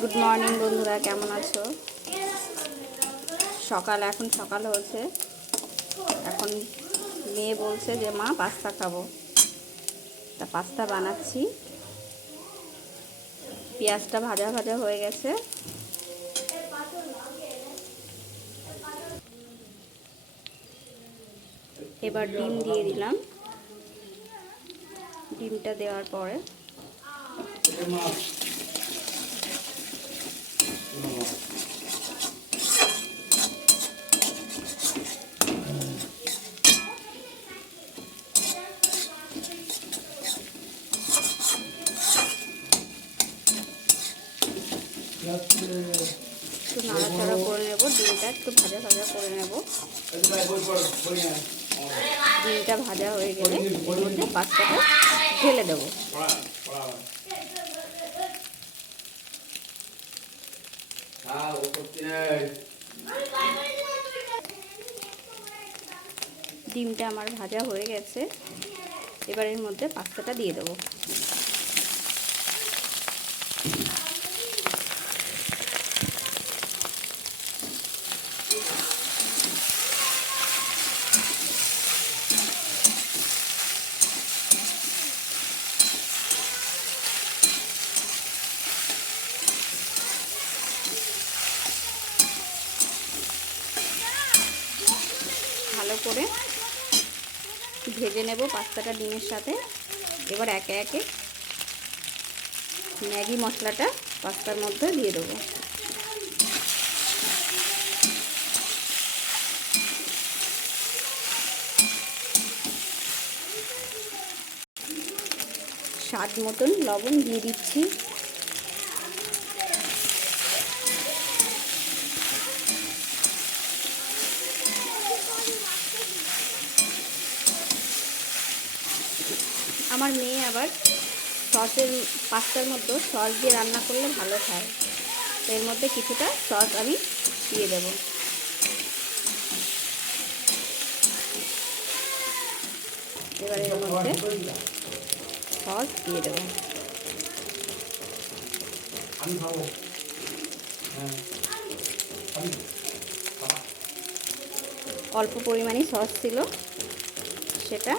Good morning বন্ধুরা, কেমন আছো? এখন সকাল হয়েছে। এখন মেয়ে বলছে যে মা পাস্তা খাবো, তা পাস্তা বানাচ্ছি। পেঁয়াজটা ভাজা ভাজা হয়ে গেছে। এবার ডিম দিয়ে দিলাম। ডিমটা দেওয়ার পরে একটু নাড়াচাড়া করে নেব। ডিমটা একটু ভাজা ভাজা করে নেব। ডিমটা ভাজা হয়ে গেলে এর মধ্যে পাস্তাটা ঢেলে দেবো। ডিমটা আমার ভাজা হয়ে গেছে। এবার এর মধ্যে পাস্তাটা দিয়ে দেবো। ভালো করে ভেজে নেব পাস্তাটা ডিমের সাথে। এবার একে একে ম্যাগি মশলাটা পাস্তার মধ্যে দিয়ে দেবো। স্বাদ মতন লবণ দিয়ে দিচ্ছি। আমার মেয়ে আবার পাস্তার মধ্যে সস দিয়ে রান্না করলে ভালো খায়। এর মধ্যে কিছুটা সস আমি দিয়ে দেব। এবার এর মধ্যে সস দিয়ে দেব। অল্প পরিমাণে সস ছিল, সেটা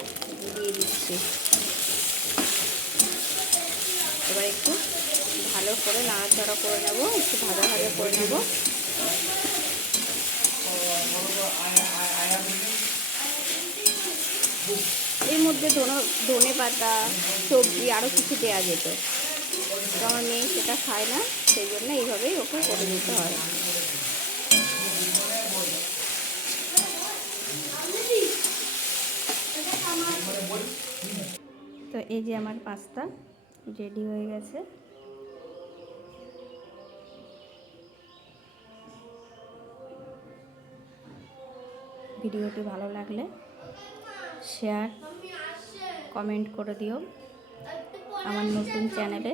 দিয়ে দিচ্ছি। এবার একটু ভালো করে নাড়াচাড়া করে নেব, একটু ভাজা ভাজা করে নেব। এর মধ্যে ধনে পাতা, সবজি আরও কিছু দেওয়া যেত, তো আমার মেয়ে সেটা খায় না, সেই জন্য এইভাবেই ওকে করে দিতে হয়। তো এই যে আমার পাস্তা রেডি হয়ে গেছে। ভিডিওটি ভালো লাগলে শেয়ার কমেন্ট করে দিও আমার নতুন চ্যানেলে।